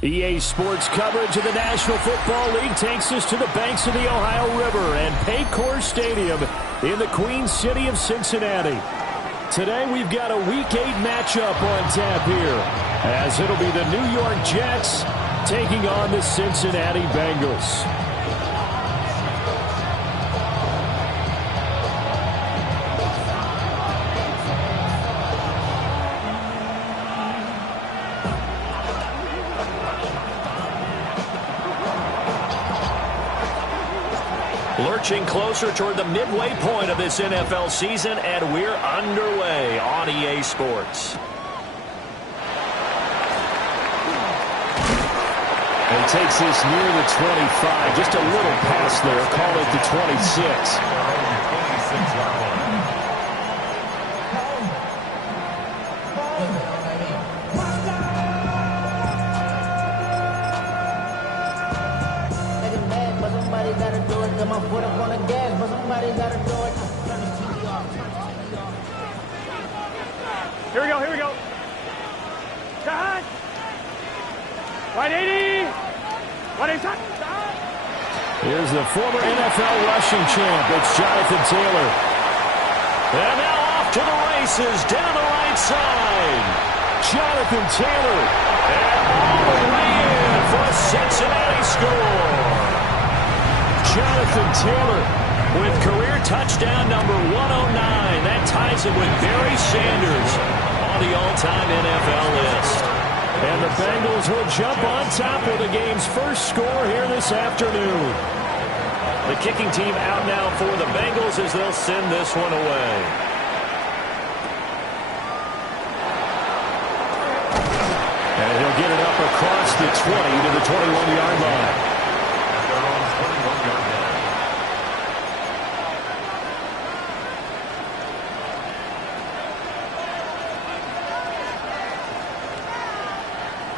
EA Sports coverage of the National Football League takes us to the banks of the Ohio River and Paycor Stadium in the Queen City of Cincinnati. Today we've got a Week 8 matchup on tap here, as it'll be the New York Jets taking on the Cincinnati Bengals. Lurching closer toward the midway point of this NFL season, and we're underway on EA Sports. And he takes this near the 25, just a little pass there, call it the 26. Here we go, here we go. Shot. 180. 180. Here's the former NFL rushing champ. It's Jonathan Taylor. And now off to the races down the right side. Jonathan Taylor. And all the way in for a Cincinnati score. Jonathan Taylor with career touchdown number 109. That ties him with Barry Sanders on the all-time NFL list. And the Bengals will jump on top with the game's first score here this afternoon. The kicking team out now for the Bengals as they'll send this one away. And he'll get it up across the 20 to the 21-yard line.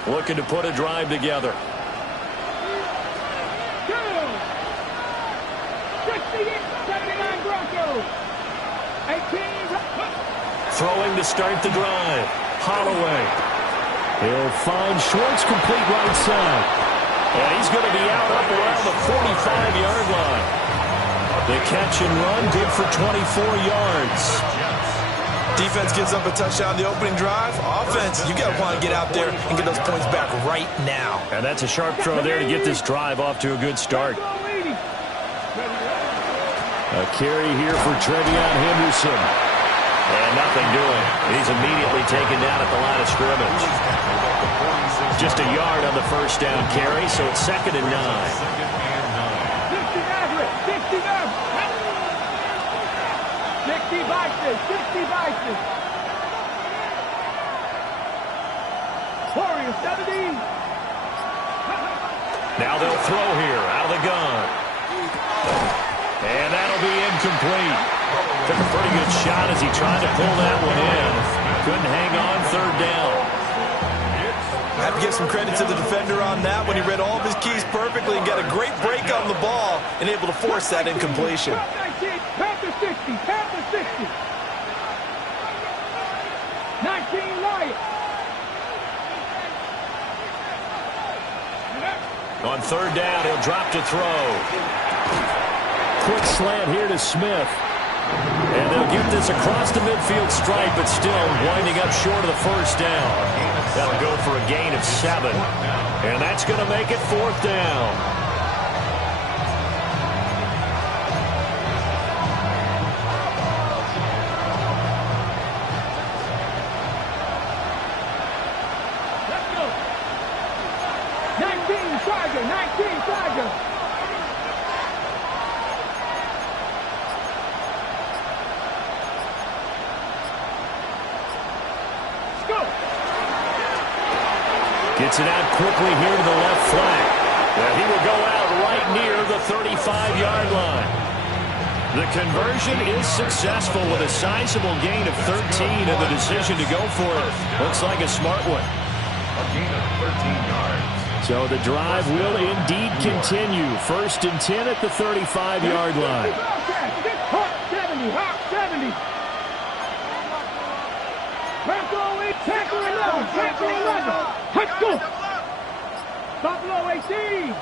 Looking to put a drive together. Throwing to start the drive. Holloway. He'll find Schwartz complete right side. And he's going to be out up around the 45-yard line. The catch and run good for 24 yards. Defense gives up a touchdown the opening drive. Offense, you got to want to get out there and get those points back right now. And that's a sharp throw there to get this drive off to a good start. A carry here for Trevion Henderson. And nothing doing. He's immediately taken down at the line of scrimmage. Just a yard on the first down carry, so it's 2nd and 9. 60 boxes, 60 boxes. Warriors 70. Now they'll throw here out of the gun. And that'll be incomplete. Took a pretty good shot as he tried to pull that one in. Couldn't hang on 3rd down. I have to give some credit to the defender on that when he read all of his keys perfectly and got a great break on the ball and able to force that incompletion. Panther 60, Panther 60. 19 Lions. On 3rd down, he'll drop to throw. Quick slant here to Smith. And they'll get this across the midfield stripe, but still winding up short of the first down. That'll go for a gain of 7. And that's going to make it 4th down. Gets it out quickly here to the left flank. Well, he will go out right near the 35-yard line. The conversion is successful with a sizable gain of 13 and the decision to go for it. Looks like a smart one. A gain of 13 yards. So the drive will indeed continue. 1st and 10 at the 35-yard line. 70, 70. Tackle 11, tackle 11. Let's go. Buffalo 18.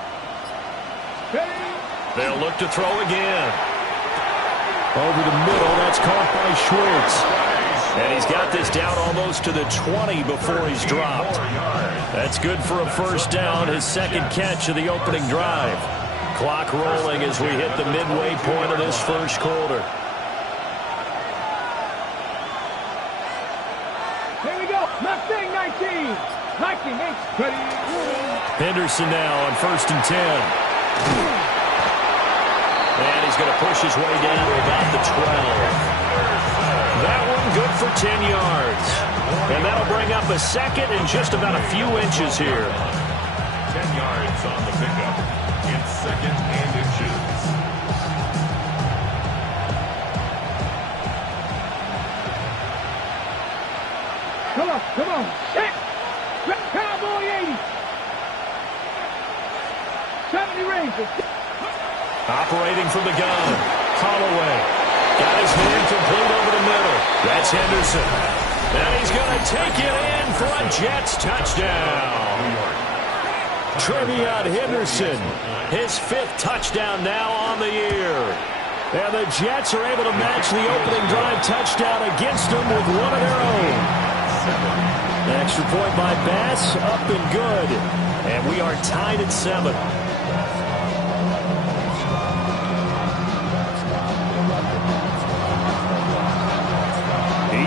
They'll look to throw again. Over the middle, that's caught by Schwartz. And he's got this down almost to the 20 before he's dropped. That's good for a first down, his second catch of the opening drive. Clock rolling as we hit the midway point of this first quarter. Here we go. Mustang 19. 19. Henderson now on 1st and 10. And he's going to push his way down to about the 12. That one good for 10 yards. And that'll bring up a second and just about a few inches here. 10 yards on the pickup. It's second and inches. Come on. Hit. Cowboy 80. 70 Rangers. Operating from the gun. Holloway. Got his hand complete over the middle. That's Henderson. And he's going to take it in for a Jets touchdown. Trevion Henderson, his 5th touchdown now on the year. And the Jets are able to match the opening drive touchdown against them with one of their own. Extra point by Bass, up and good. And we are tied at 7.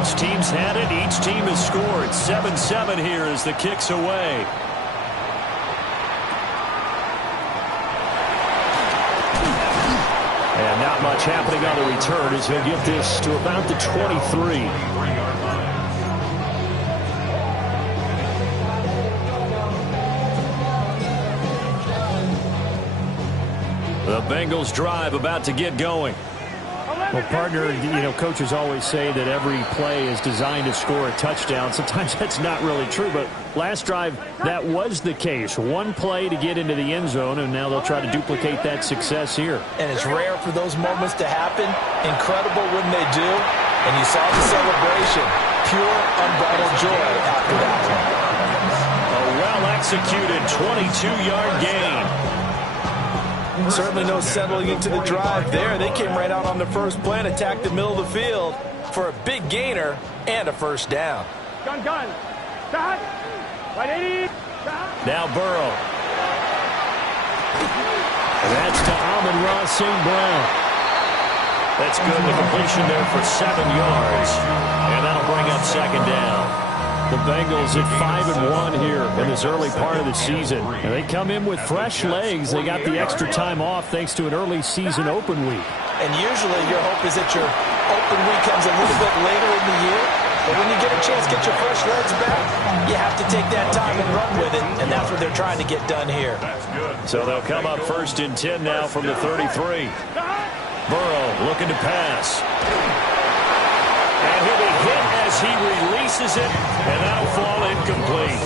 Each team's had it. Each team has scored. 7-7 here as the kick's away. And not much happening on the return as he'll get this to about the 23. The Bengals drive about to get going. Well, partner, coaches always say that every play is designed to score a touchdown. Sometimes that's not really true, but last drive, that was the case. One play to get into the end zone, and now they'll try to duplicate that success here. And it's rare for those moments to happen. Incredible when they do. And you saw the celebration. Pure, unbridled joy after that one. A well-executed 22-yard gain. Certainly no settling into the drive there. They came right out on the first play and attacked the middle of the field for a big gainer and a first down. Gun. Stop. Right 80. Stop. Now Burrow. And that's to Amon-Ra St. Brown. That's good. The completion there for 7 yards. And that'll bring up second down. The Bengals at 5-1 here in this early part of the season. And they come in with fresh legs. They got the extra time off thanks to an early season open week. And usually your hope is that your open week comes a little bit later in the year. But when you get a chance to get your fresh legs back, you have to take that time and run with it. And that's what they're trying to get done here. So they'll come up 1st and 10 now from the 33. Burrow looking to pass. And he'll be hit as he releases it, and that'll fall incomplete.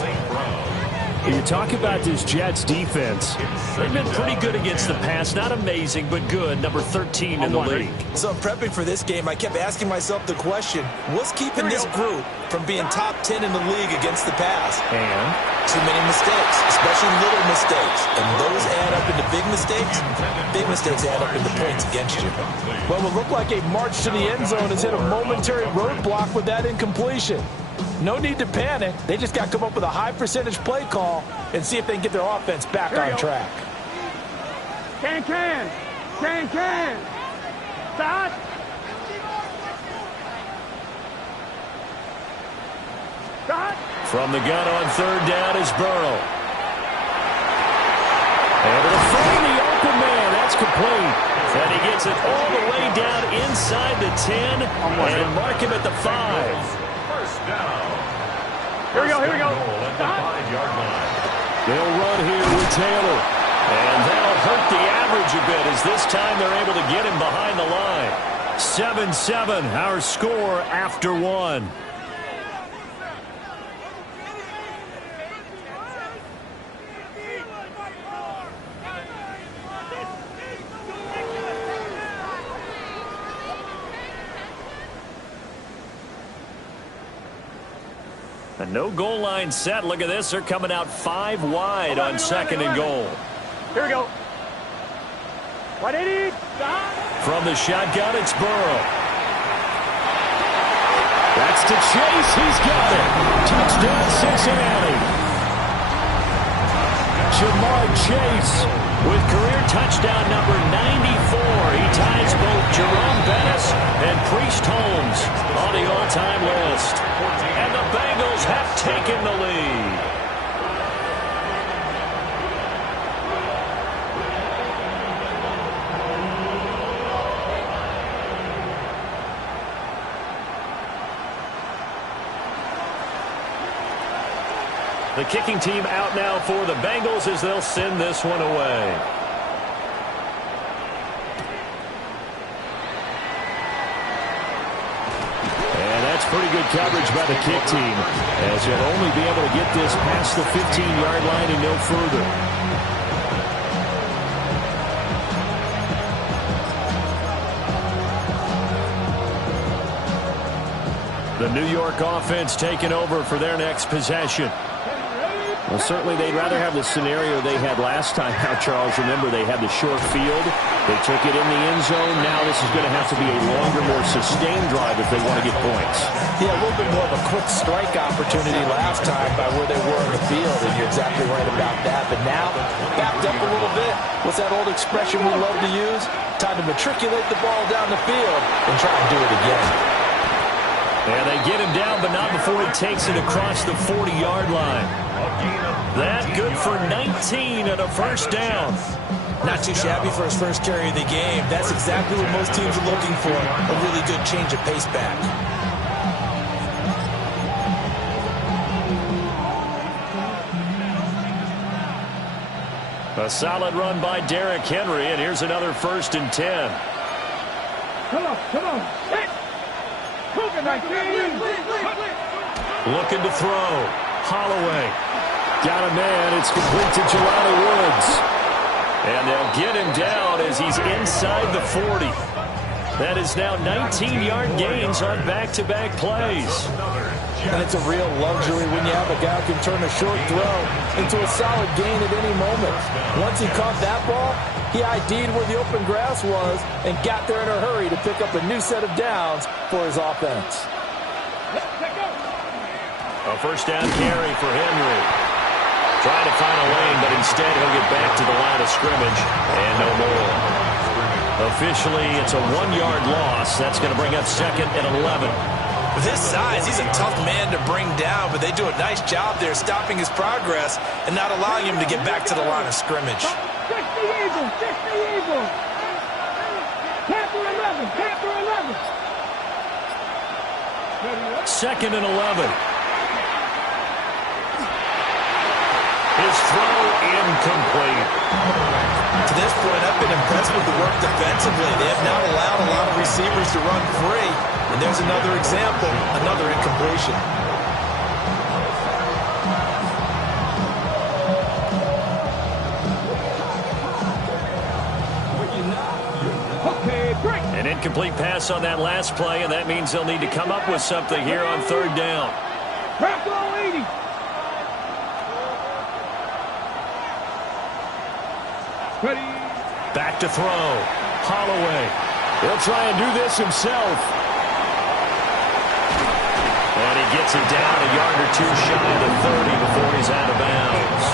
You talk about this Jets defense. They've been pretty good against the pass. Not amazing, but good. Number 13 in the league. So prepping for this game, I kept asking myself the question, what's keeping this group from being top 10 in the league against the pass? And too many mistakes, especially little mistakes. And those add up into big mistakes. Big mistakes add up into points against you. Well, it looked like a march to the end zone has hit a momentary roadblock with that incompletion. No need to panic. They just got to come up with a high percentage play call and see if they can get their offense back on track. Can. Stop. Stop. From the gun on 3rd down is Burrow. Able to find the open man. That's complete. And he gets it all the way down inside the 10 and mark him at the 5. Here we go. At the 5-yard line. They'll run here with Taylor. And that'll hurt the average a bit as this time they're able to get him behind the line. 7-7, our score after 1. A No goal line set. Look at this. They're coming out 5 wide on 2nd and goal. Here we go. 180. From the shotgun, it's Burrow. That's to Chase. He's got it. Touchdown, Cincinnati. Jamar Chase with career touchdown number 94. He ties both Jerome Bettis and Priest Holmes on the all-time list. And the Bengals have taken the lead. The kicking team out now for the Bengals as they'll send this one away. And that's pretty good coverage by the kick team, as he'll only be able to get this past the 15-yard line and no further. The New York offense taking over for their next possession. Well, certainly they'd rather have the scenario they had last time out, Charles. Remember, they had the short field. They took it in the end zone. Now this is going to have to be a longer, more sustained drive if they want to get points. Yeah, a little bit more of a quick strike opportunity last time by where they were in the field, and you're exactly right about that. But now, backed up a little bit. What's that old expression we love to use? Time to matriculate the ball down the field and try and do it again. And they get him down, but not before he takes it across the 40-yard line. That good for 19 and a first down. Not too shabby for his first carry of the game. That's exactly what most teams are looking for. A really good change of pace back. A solid run by Derrick Henry, and here's another 1st and 10. Come on. Hit. Looking to throw. Holloway. Got a man. It's complete to Jelani Woods. And they'll get him down as he's inside the 40. That is now 19-yard gains on back-to-back plays. And it's a real luxury when you have a guy who can turn a short throw into a solid gain at any moment. Once he caught that ball, he ID'd where the open grass was and got there in a hurry to pick up a new set of downs for his offense. A first down carry for Henry. Trying to find a lane, but instead he'll get back to the line of scrimmage and no more. Officially, it's a 1-yard loss. That's going to bring up 2nd and 11. With his size, he's a tough man to bring down, but they do a nice job there stopping his progress and not allowing him to get back to the line of scrimmage. Check the Eagles. Panther 11. 2nd and 11. His throw incomplete. To this point, I've been impressed with the work defensively. They have not allowed a lot of receivers to run free. And there's another example, another incompletion. An incomplete pass on that last play, and that means they'll need to come up with something here on 3rd down. Back to throw. Holloway. He'll try and do this himself. And he gets it down a yard or two shy of the 30 before he's out of bounds.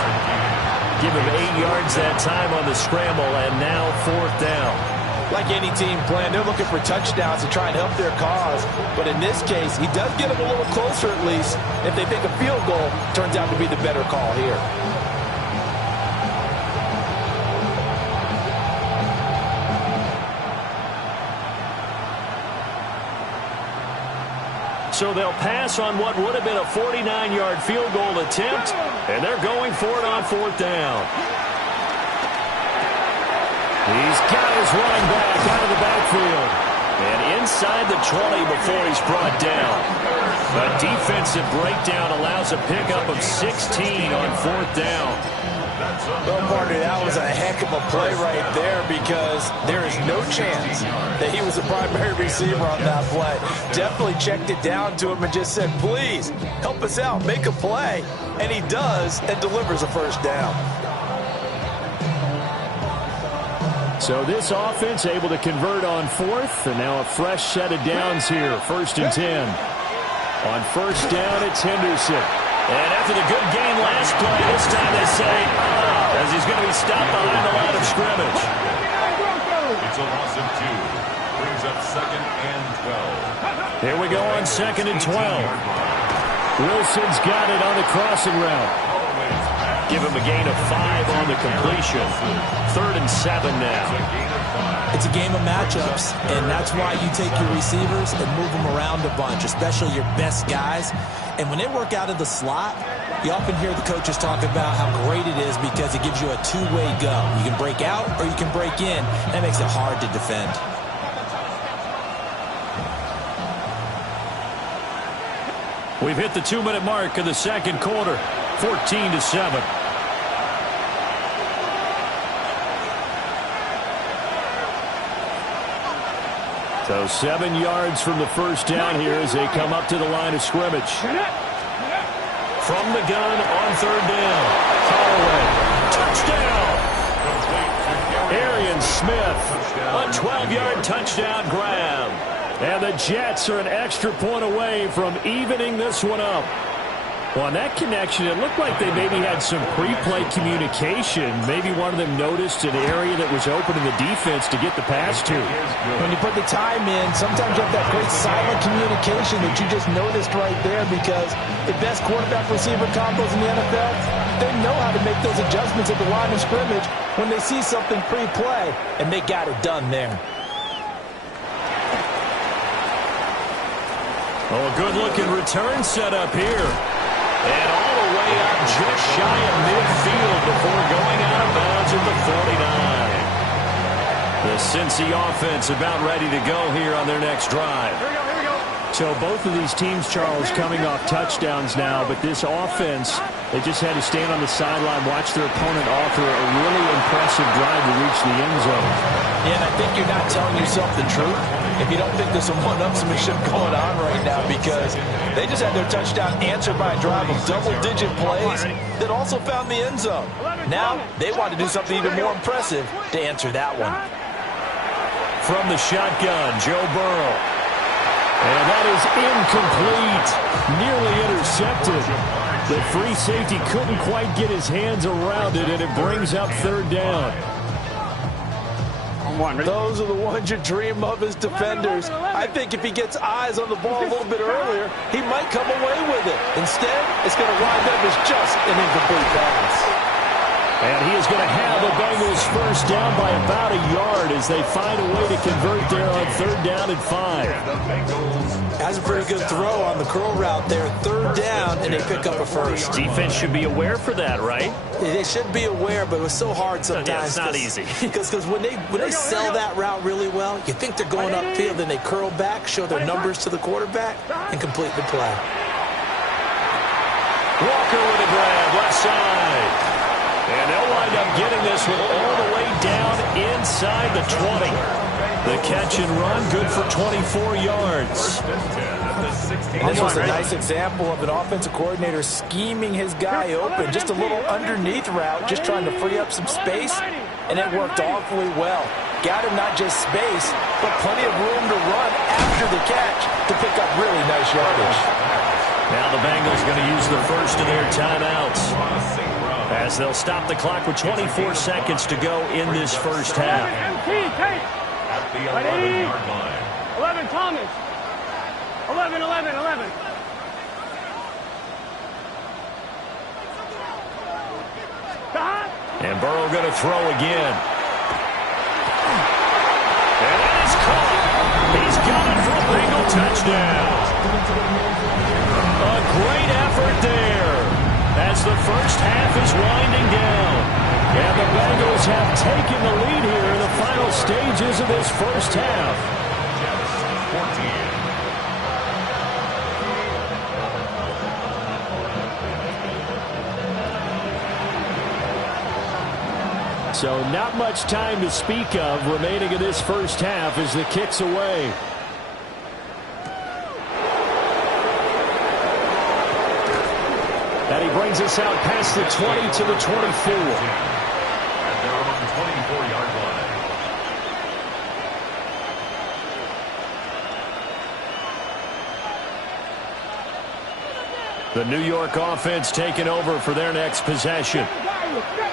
Give him 8 yards that time on the scramble, and now 4th down. Like any team playing, they're looking for touchdowns to try and help their cause. But in this case, he does get them a little closer at least if they think a field goal turns out to be the better call here. So they'll pass on what would have been a 49-yard field goal attempt, and they're going for it on 4th down. He's got his running back out of the backfield. And inside the 20 before he's brought down. A defensive breakdown allows a pickup of 16 on 4th down. Well, partner, that was a heck of a play right there because there is no chance that he was the primary receiver on that play. Definitely checked it down to him and just said, please, help us out, make a play. And he does and delivers a first down. So this offense able to convert on fourth, and now a fresh set of downs here, 1st and 10. On first down, it's Henderson. And after the good game last play, this time they say, as he's going to be stopped behind the line of scrimmage. It's a loss of 2. Brings up 2nd and 12. Here we go on 2nd and 12. Wilson's got it on the crossing route. Give him a gain of 5 on the completion. 3rd and 7 now. It's a game of matchups, and that's why you take your receivers and move them around a bunch, especially your best guys. And when they work out of the slot, you often hear the coaches talk about how great it is because it gives you a two-way go. You can break out or you can break in. That makes it hard to defend. We've hit the 2-minute mark of the second quarter, 14-7. So 7 yards from the first down here as they come up to the line of scrimmage. From the gun on 3rd down. Holloway, touchdown! Arian Smith, a 12-yard touchdown grab. And the Jets are an extra point away from evening this one up. Well, on that connection, it looked like they maybe had some pre-play communication. Maybe one of them noticed an area that was open in the defense to get the pass to. When you put the time in, sometimes you have that great silent communication that you just noticed right there because the best quarterback-receiver combos in the NFL, they know how to make those adjustments at the line of scrimmage when they see something pre-play, and they got it done there. Oh, a good-looking return set up here. And all the way up just shy of midfield before going out of bounds at the 49. The Cincy offense about ready to go here on their next drive. Here we go. So both of these teams, Charles, coming off touchdowns now, but this offense, they just had to stand on the sideline, watch their opponent author a really impressive drive to reach the end zone. Yeah, and I think you're not telling yourself the truth if you don't think there's some one-upsmanship going on right now because they just had their touchdown answered by a drive of double-digit plays that also found the end zone. Now they want to do something even more impressive to answer that one. From the shotgun, Joe Burrow. And that is incomplete. Nearly intercepted. The free safety couldn't quite get his hands around it, and it brings up 3rd down. Those are the ones you dream of as defenders. I think if he gets eyes on the ball a little bit earlier, he might come away with it. Instead, it's going to wind up as just an incomplete pass. And he is going to have the Bengals first down by about a yard as they find a way to convert there on 3rd down and 5. That's a pretty good throw on the curl route there. 3rd down, and they pick up a first. Defense should be aware for that, right? They should be aware, but it was so hard sometimes. Yeah, it's not easy. Because when they sell that route really well, you think they're going upfield, then they curl back, show their numbers to the quarterback, and complete the play. Walker with a grab, left side. And they'll wind up getting this one all the way down inside the 20. The catch and run, good for 24 yards. This was a nice example of an offensive coordinator scheming his guy open. Just a little underneath route, just trying to free up some space, and it worked awfully well. Got him not just space, but plenty of room to run after the catch to pick up really nice yardage. Now the Bengals going to use the first of their timeouts as they'll stop the clock with 24 seconds to go in this first half. At the 11-yard line. 11, Thomas. 11. And Burrow going to throw again. And that is caught. He's got it for a Bengal touchdown. A great effort there as the first half is winding down. And the Bengals have taken the lead here in the final stages of this first half. Jets 14. So not much time to speak of remaining in this first half as the kick's away. And he brings us out past the 20 to the 24. At their own 24-yard line. The New York offense taking over for their next possession.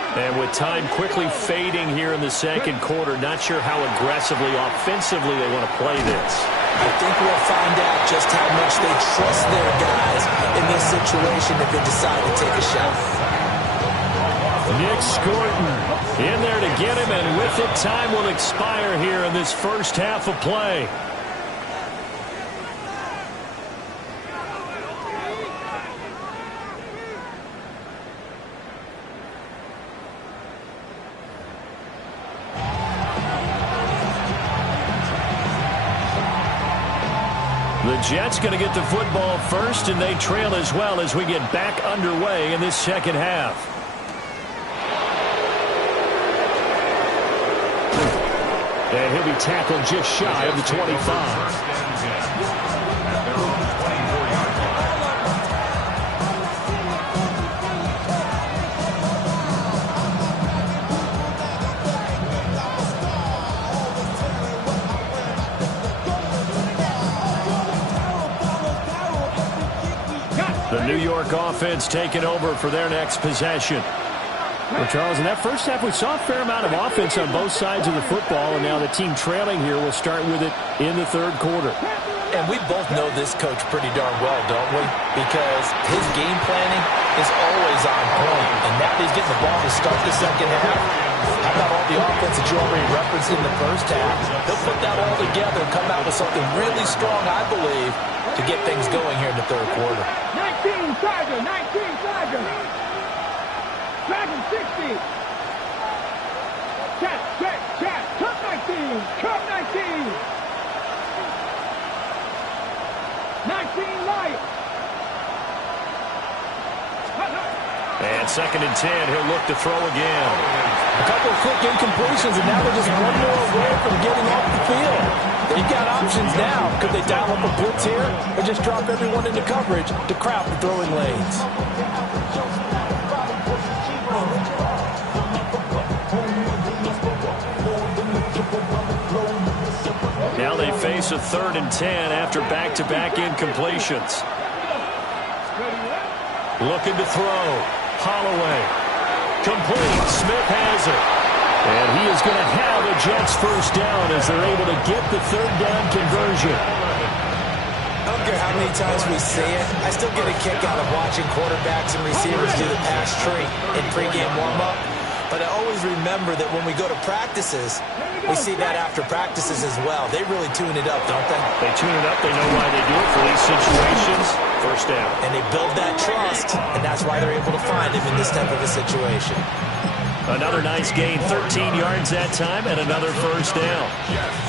And with time quickly fading here in the second quarter, not sure how aggressively, offensively they want to play this. I think we'll find out just how much they trust their guys in this situation if they decide to take a shot. Nick Scorton in there to get him, and with it, time will expire here in this first half of play. The Jets going to get the football first, and they trail as well as we get back underway in this second half. And he'll be tackled just shy of the 25. The New York offense taking over for their next possession. Well, Charles, in that first half, we saw a fair amount of offense on both sides of the football, and now the team trailing here will start with it in the third quarter. And we both know this coach pretty darn well, don't we? Because his game planning is always on point, and now he's getting the ball to start the second half. How about all the offense that you already referenced in the first half? He'll put that all together and come out with something really strong, I believe, to get things going here in the third quarter. 19 Tiger, 19 Tiger. Dragon 60. Chat, Cup 19, Cup 19. 19 Light. And second and 10, he'll look to throw again. A couple of quick incompletions, and now they're just one more away from getting off the field. They've got options now. Could they dial up a blitz here or just drop everyone into coverage to crowd the throwing lanes? Now they face a third and 10 after back-to-back incompletions. Looking to throw. Holloway. Complete. Smith has it. And he is going to have a Jets first down as they're able to get the third down conversion. I don't care how many times we see it. I still get a kick out of watching quarterbacks and receivers do the pass tree in pregame warm-up. But I always remember that when we go to practices, we see that after practices as well. They really tune it up, don't they? They tune it up. They know why they do it for these situations. First down. And they build that trust, and that's why they're able to find him in this type of a situation. Another nice gain, 13 yards that time, and another first down.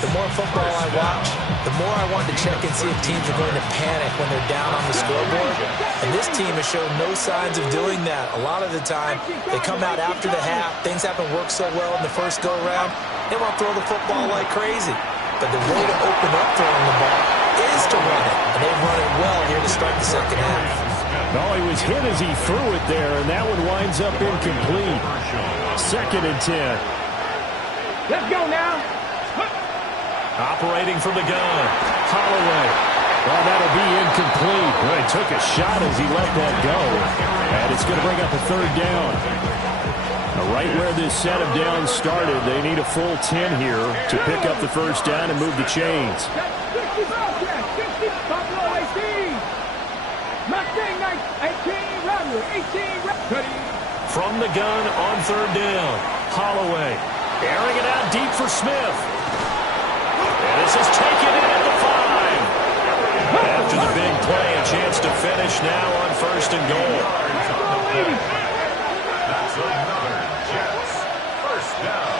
The more football I watch, the more I want to check and see if teams are going to panic when they're down on the scoreboard. And this team has shown no signs of doing that. A lot of the time, they come out after the half. Things haven't worked so well in the first go-around. They want to throw the football like crazy. But the way to open up throwing the ball is to run it. And they've run it well here to start the second half. No, he was hit as he threw it there, and that one winds up incomplete. Second and 10. Let's go now. Operating from the gun. Holloway. Well, that'll be incomplete. Well, he took a shot as he let that go. And it's going to bring up a third down. Right where this set of downs started, they need a full 10 here to pick up the first down and move the chains. 60 Buffalo 18. Mustang 18, Rattler 18. From the gun on third down. Holloway airing it out deep for Smith. And this is taken in at the 5. After the big play, a chance to finish now on first and goal. That's another Jets first down.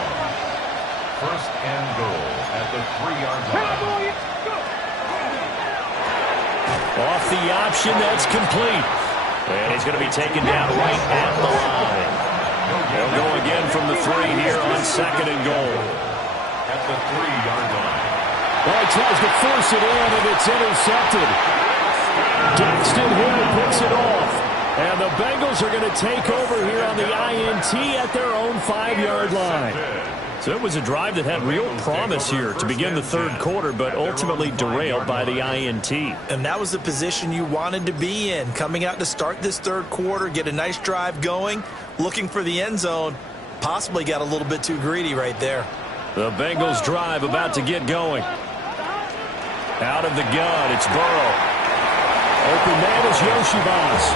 First and goal at the 3-yard line. Off the option, that's complete. And he's going to be taken down right at the line. They'll go again from the 3 here on 2nd and goal. At the 3-yard line. Well, he tries to force it in, and it's intercepted. Daxton Hill picks it off. And the Bengals are going to take over here on the INT at their own 5-yard line. So it was a drive that had real promise here to begin the 3rd quarter, but ultimately derailed by the INT. And that was the position you wanted to be in. Coming out to start this 3rd quarter, get a nice drive going, looking for the end zone. Possibly got a little bit too greedy right there. The Bengals drive about to get going. Out of the gun, it's Burrow. Open man is Yoshibas.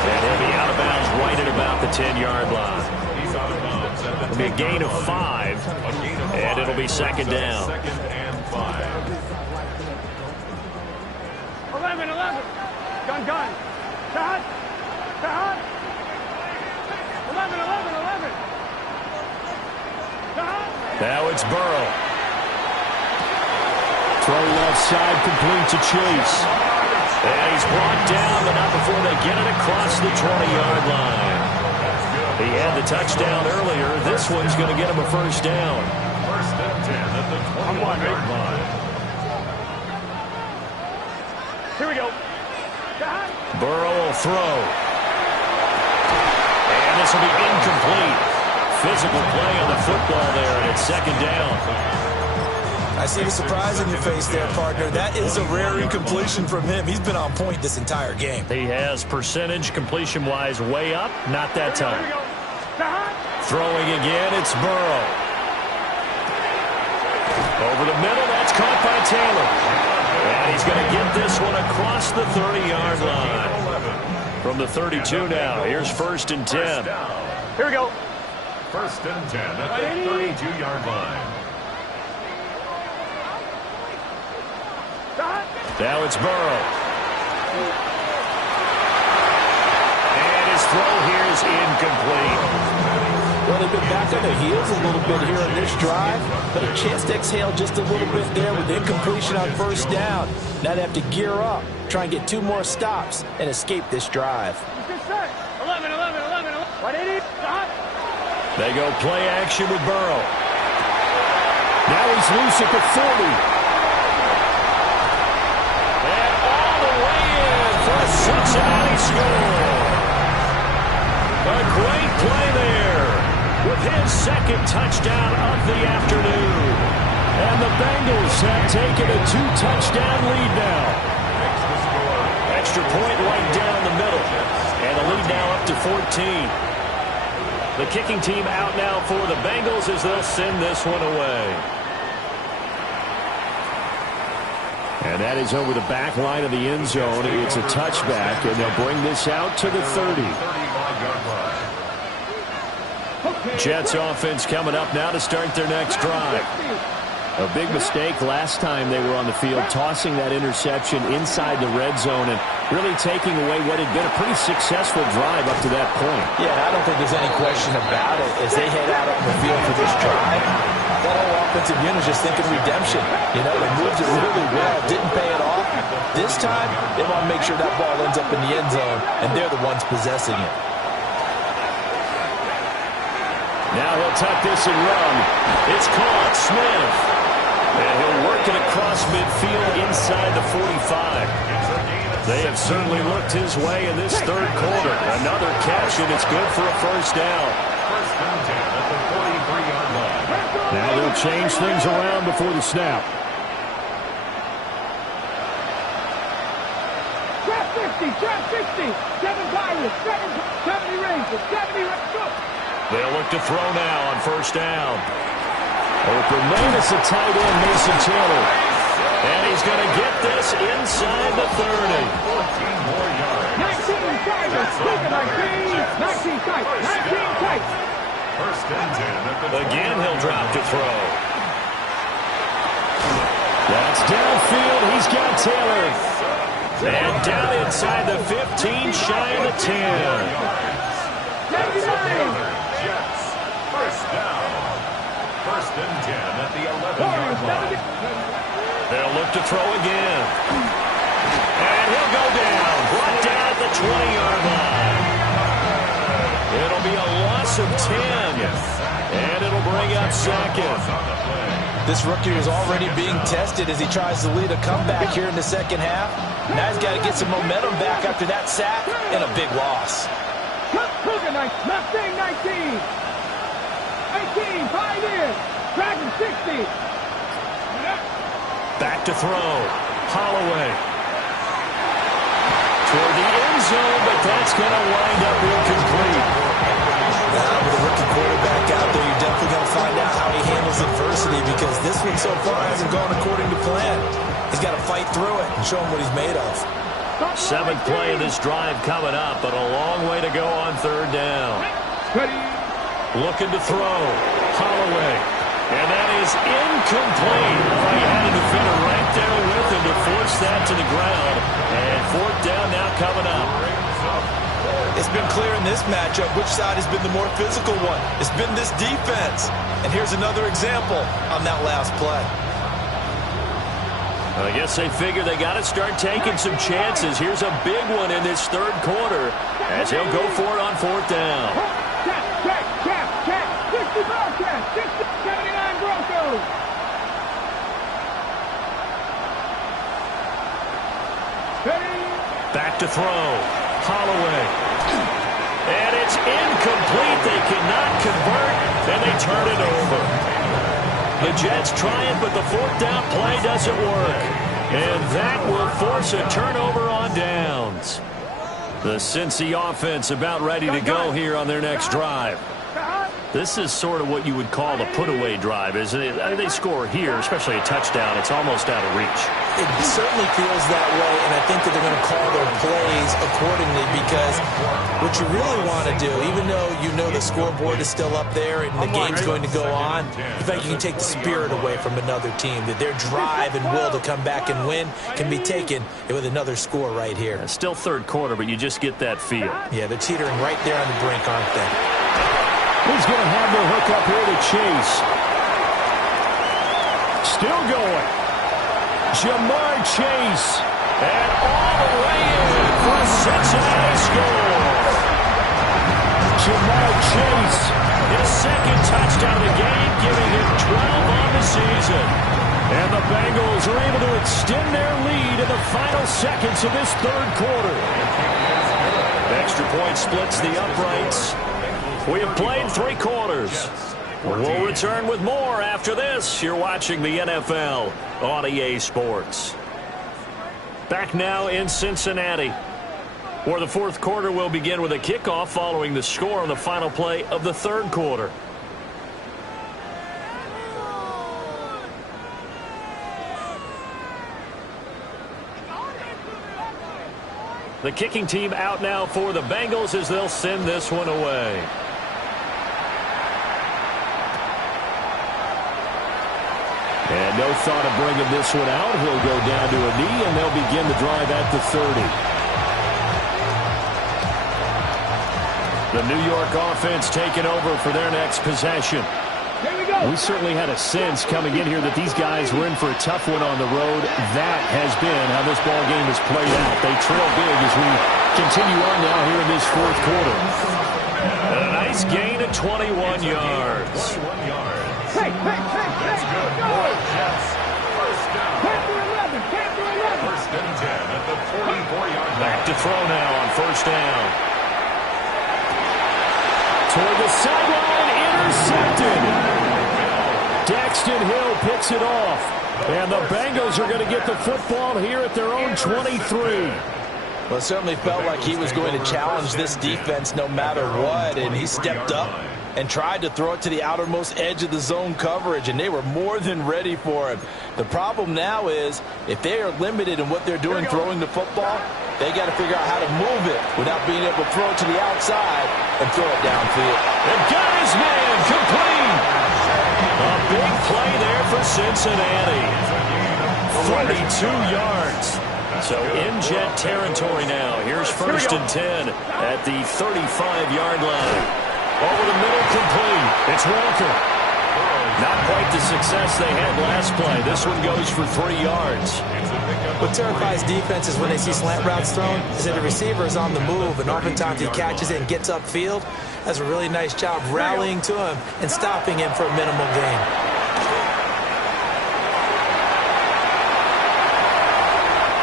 And he'll be out of bounds right at about the 10-yard line. He's out of bounds at the It'll be a gain of 5, and it'll be 2nd down. 2nd and 5. 11. Gun. Shot. 11. Now it's Burrow. Throw left side, complete to Chase. And he's brought down, but not before they get it across the 20-yard line. He had the touchdown earlier. This one's going to get him a 1st down. 1st and 10 at the 21-yard line. Here we go. Burrow will throw. And this will be incomplete. Physical play on the football there, and it's 2nd down. I see the surprise in your face there, partner. That is a rare incompletion from him. He's been on point this entire game. He has percentage completion-wise way up. Not that time. Throwing again, it's Burrow. Over the middle, that's caught by Taylor. And he's going to get this one across the 30-yard line. From the 32 now, here's 1st and 10. Here we go. 1st and 10 at the 32-yard line. Now it's Burrow. And his throw here is incomplete. Well, they've been back on their heels a little bit here on this drive, but a chance to exhale just a little bit there with incompletion on 1st down. Now they have to gear up, try and get 2 more stops, and escape this drive. 11. 180. They go play action with Burrow. Now he's loose at the 40. Cincinnati score. A great play there with his 2nd touchdown of the afternoon. And the Bengals have taken a 2-touchdown lead now. Extra point right down the middle. And the lead now up to 14. The kicking team out now for the Bengals as they'll send this one away. And that is over the back line of the end zone. It's a touchback, and they'll bring this out to the 30. Jets offense coming up now to start their next drive. A big mistake last time they were on the field, tossing that interception inside the red zone and really taking away what had been a pretty successful drive up to that point. Yeah, I don't think there's any question about it. As they head out on the field for this drive, that whole offensive unit is just thinking redemption. You know, they moved it really well, didn't pay it off. This time, they want to make sure that ball ends up in the end zone, and they're the ones possessing it. Now he'll tuck this and run. It's caught. Smith. And he'll work it across midfield inside the 45. They have certainly looked his way in this 3rd quarter. Another catch, and it's good for a 1st down. 1st and 10 at the 43-yard line. Now they'll change things around before the snap. Trap 50. 7 Pirates. 70 Rangers. 70 Rangers. They'll look to throw now on 1st down. Open man is a tight end, Mason Taylor. And he's going to get this inside the 30. 14 more yards. 19 Tigers. 19 tight. 19 tight. 1st and 10 at the Again, he'll drop to throw. That's downfield. He's got Taylor. And down inside the 15, shy of the 10. Jets. 1st down. 1st and 10 at the 11-yard line. They'll look to throw again. And he'll go down. Brought down at the 20-yard line. It'll be a loss of 10. And it'll bring up second. This rookie was already being tested as he tries to lead a comeback here in the second half. Now he's got to get some momentum back after that sack and a big loss. Mustang 19. 18, 5 in. Dragon 60. Back to throw. Holloway. Toward the end zone, but that's going to wind up incomplete. Now with a rookie quarterback out there, you're definitely going to find out how he handles adversity, because this one so far hasn't gone according to plan. He's got to fight through it and show him what he's made of. 7th play of this drive coming up, but a long way to go on 3rd down. Looking to throw. Holloway. And that is incomplete. He had a defender right there with him to force that to the ground. And 4th down now coming up. It's been clear in this matchup which side has been the more physical one. It's been this defense. And here's another example on that last play. I guess they figure they got to start taking some chances. Here's a big one in this 3rd quarter as he'll go for it on 4th down. Check. 60 Bobcats. 79 Broncos. Back to throw. Holloway. And it's incomplete. They cannot convert, and they turn it over. The Jets try it, but the 4th down play doesn't work. And that will force a turnover on downs. The Cincy offense about ready to go here on their next drive. This is sort of what you would call a put-away drive, isn't it? They score here, especially a touchdown. It's almost out of reach. It certainly feels that way, and I think that they're going to call their plays accordingly, because what you really want to do, even though you know the scoreboard is still up there and the game's going to go on, in fact, you can take the spirit away from another team, that their drive and will to come back and win can be taken with another score right here. Still 3rd quarter, but you just get that feel. Yeah, they're teetering right there on the brink, aren't they? He's going to have the hook up here to Chase. Still going. Jamar Chase. And all the way in for a Cincinnati score. Jamar Chase, his 2nd touchdown of the game, giving him 12 on the season. And the Bengals are able to extend their lead in the final seconds of this 3rd quarter. Extra point splits the uprights. We have played 3 quarters. We'll return with more after this. You're watching the NFL on EA Sports. Back now in Cincinnati, where the 4th quarter will begin with a kickoff following the score on the final play of the 3rd quarter. The kicking team out now for the Bengals as they'll send this one away. And no thought of bringing this one out. He'll go down to a knee, and they'll begin the drive at the 30. The New York offense taking over for their next possession. We certainly had a sense coming in here that these guys were in for a tough one on the road. That has been how this ball game has played out. They trail big as we continue on now here in this 4th quarter. And a nice gain of 21 yards. Hey, let's go. First down. 10-11. First and 10 at the 44-yard line. Back to throw now on 1st down. Toward the sideline, intercepted. Daxton Hill picks it off. And the Bengals are going to get the football here at their own 23. Well, it certainly felt like he was going to challenge this defense no matter what, and he stepped up and tried to throw it to the outermost edge of the zone coverage, and they were more than ready for him. The problem now is, if they are limited in what they're doing throwing the football, they got to figure out how to move it without being able to throw it to the outside and throw it downfield. And got his man complete. A big play there for Cincinnati. 42 yards. So in Jet territory now. Here's 1st and 10 at the 35-yard line. Over the middle, complete. It's Walker. Not quite the success they had last play. This one goes for 3 yards. What terrifies defenses when they see slant routes thrown is that the receiver is on the move, and oftentimes he catches it and gets upfield. does a really nice job rallying to him and stopping him for a minimal gain.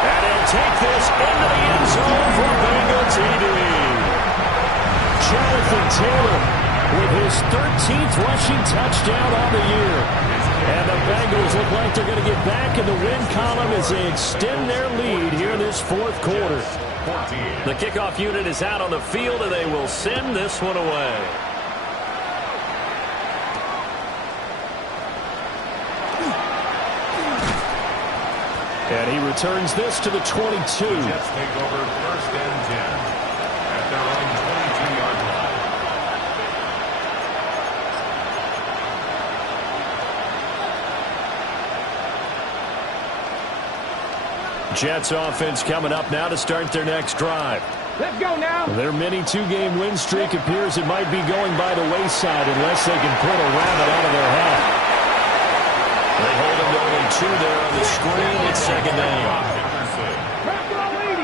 And he'll take this into the end zone for Bengal TD. Jonathan Taylor with his 13th rushing touchdown on the year. And the Bengals look like they're going to get back in the win column as they extend their lead here in this fourth quarter. The kickoff unit is out on the field, and they will send this one away. And he returns this to the 22. Jets take over 1st and 10 at their own 22-yard line. Jets offense coming up now to start their next drive. Let's go now. Their mini two-game win streak appears it might be going by the wayside unless they can pull a rabbit out of their hat. They hold him to only 2 there on the screen. It's second down.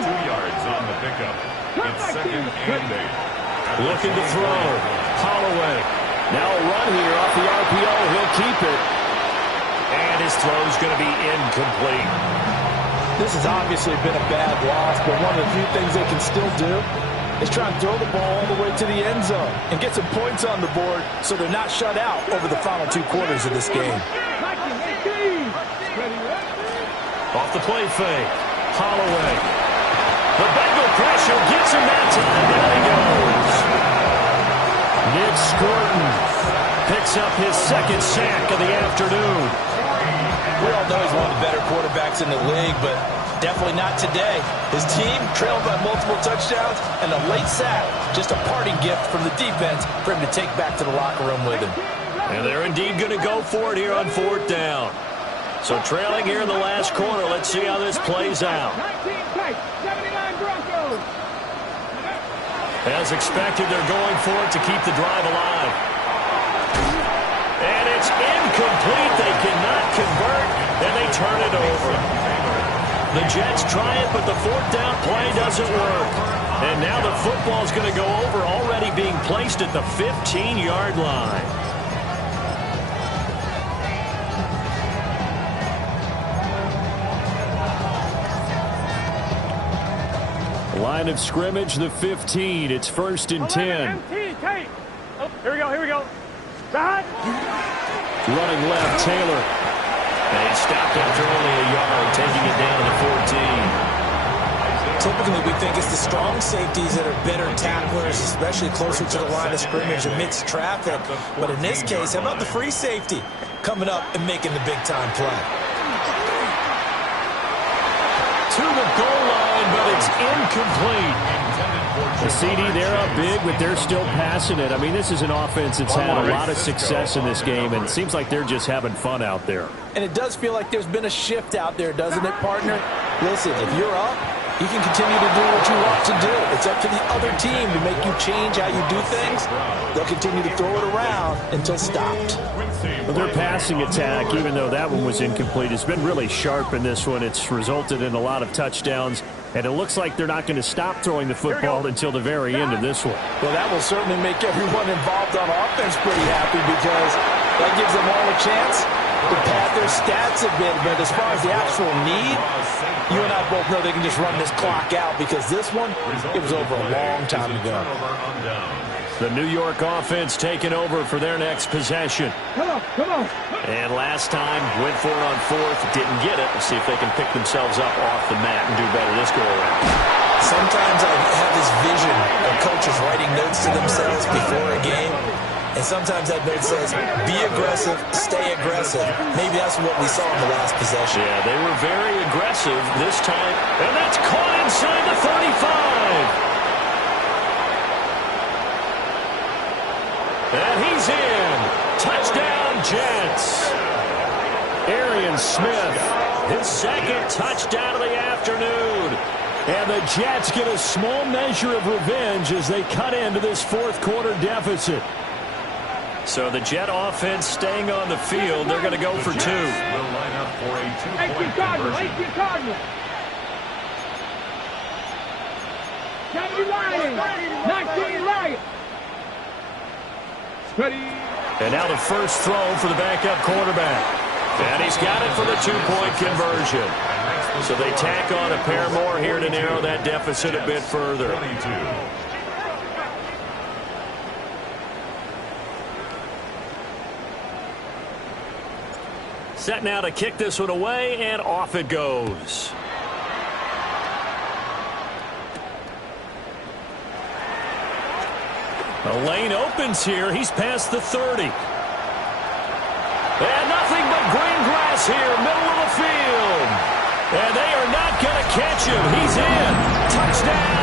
2 yards on the pickup. It's 2nd and 8. Looking to throw. Holloway. Now a run here off the RPO. He'll keep it. And his throw's going to be incomplete. This has obviously been a bad loss, but one of the few things they can still do is try and throw the ball all the way to the end zone and get some points on the board so they're not shut out over the final 2 quarters of this game. Off the play fake. Holloway. The Bengal pressure gets him that time. Down he goes. Nick Scorton picks up his 2nd sack of the afternoon. We all know he's one of the better quarterbacks in the league, but definitely not today. His team trailed by multiple touchdowns, and a late sack, just a parting gift from the defense for him to take back to the locker room with him. And they're indeed going to go for it here on 4th down. So trailing here in the last quarter, let's see how this plays out. 19 tight, 79 Broncos. As expected, they're going for it to keep the drive alive. And it's incomplete. They cannot convert, and they turn it over. The Jets try it, but the 4th down play doesn't work. And now the football's going to go over, already being placed at the 15-yard line. Line of scrimmage, the 15. It's 1st and 10. Oh, here we go, here we go. Side. Running left, Taylor. And he stopped after only a yard, taking it down to the 14. Typically, we think it's the strong safeties that are better tacklers, especially closer to the line of scrimmage amidst traffic. But in this case, how about the free safety coming up and making the big-time play? To the goal line, but it's incomplete. The CD, they're up big, but they're still passing it. I mean, this is an offense that's had a lot of success in this game, and it seems like they're just having fun out there. And it does feel like there's been a shift out there, doesn't it, partner? Listen, if you're up, you can continue to do what you want to do. It's up to the other team to make you change how you do things. They'll continue to throw it around until stopped. Well, their passing attack, even though that one was incomplete, has been really sharp in this one. It's resulted in a lot of touchdowns, and it looks like they're not going to stop throwing the football until the very end of this one. Well, that will certainly make everyone involved on offense pretty happy because that gives them all a chance to pad their stats a bit. But as far as the actual need, you and I both know they can just run this clock out because this one, it was over a long time ago. The New York offense taking over for their next possession. Come on, come on. And last time, went for it on 4th, didn't get it. Let's see if they can pick themselves up off the mat and do better this go-around. Sometimes I have this vision of coaches writing notes to themselves before a game, and sometimes that note says, be aggressive, stay aggressive. Maybe that's what we saw in the last possession. Yeah, they were very aggressive this time, and that's caught inside the 35. And he's in. Touchdown, Jets. Arian Smith, his 2nd touchdown of the afternoon. And the Jets get a small measure of revenge as they cut into this 4th quarter deficit. So the Jet offense staying on the field. They're going to go for 2. Will line up for a 2-point 18 Cardinals, conversion. 18 Cardinals. 70 Lions, 19 Lions. Ready. And now the first throw for the backup quarterback. And he's got it for the two-point conversion. So they tack on a pair more here to narrow that deficit a bit further. Set now to kick this one away, and off it goes. The lane opens here. He's past the 30. And nothing but green grass here, middle of the field. And they are not going to catch him. He's in. Touchdown.